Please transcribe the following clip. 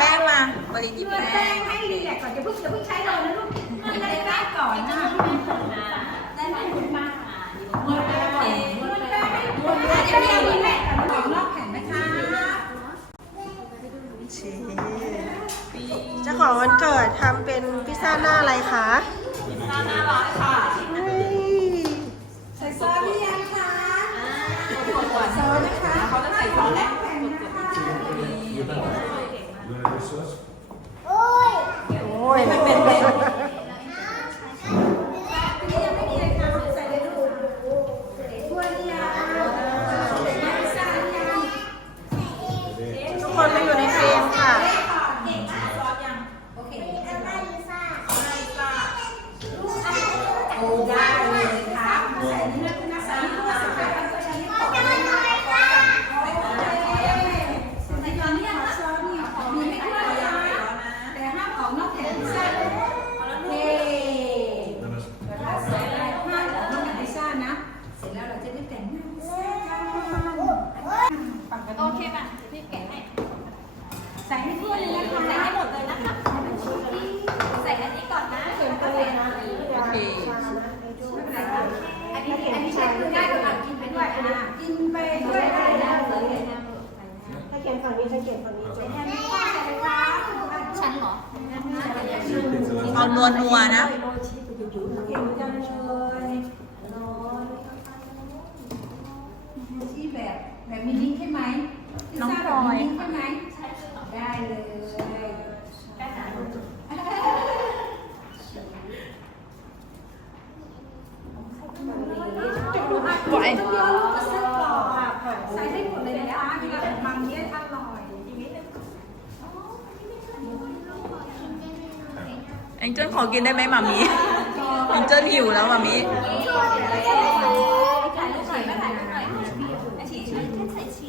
แป้งมาบริหยิบนวดแป้แป้งงให้รีแลกซ์ก่อนจะเพิ่งจะเพิ่งใช้เลยนะลูกนวดแป้งก่อนนะได้ไหมคุณป้านวดแป้งก่อนนวดแป้งให้นวดแป้งจะมีรีแลกซ์ก่อนของนอกแผ่นนะคะชีเจ้าของวันเกิดทำเป็นพิซซ่าหน้าอะไรคะน่ารักค่ะเฮ้ยใส่ซอสหรือยังคะซอสนะคะเขาจะใส่ซอสแล้ว โอ้ยไม่เป็นเลยนี่ยังไม่มีเลยค่ะใส่เลยลูกถ้วยหรือยังใส่พิซซ่าหรือยังทุกคนมาอยู่ในเฟรมค่ะ เก่งมากซอสยังโอเคโอ้ได้เลยครับใส่เนื้อคุณสามีตัวสุดท้ายก็จะนี่ขอเลยนะในตอนนี้ขอซอสนี่ของมีไม่ทั่วเลยแต่ห้ามของนอกแผ่นพิซซ่าเฮ้ Then it's เสร็จแล้วห้ามของนอกแผ่นพิซซ่านะ เสร็จแล้วเราจะได้แต่งหน้าพิซซ่ากันฝั่งกัน โอเคป่ะเดี๋ยวพี่แกะให้ ใส่ ให้ทั่วเลยนะคะใส่ให้หมดเลยนะคะใส่อันนี้ก่อนนะเดี๋ยวก็ใส่นะโอเคไม่เป็นไรครับอันนี้อันนี้ใช้ได้ก็ต้องกินไปด้วยอะกินไปด้วยได้นะเลยถ้าเขียนฝั่งนี้ถ้าเขียนฝั่งนี้จะใส่เลยครับฉันเหรอเอานัวนัวๆนะเก่งจังเลยที่แบบแบบมินิใช่ไหมพิซซ่าแบบมินิใช่ไหม ได้เลยไหวต้องย้อนลูกกระเซ็นก่อนใส่ให้หมดเลยนะคะเวลาแบบมังเนี้ยอร่อยอีกนิดนึงแองเจิลขอกินได้ไหมมามีแองเจิลหิวแล้วมามีเ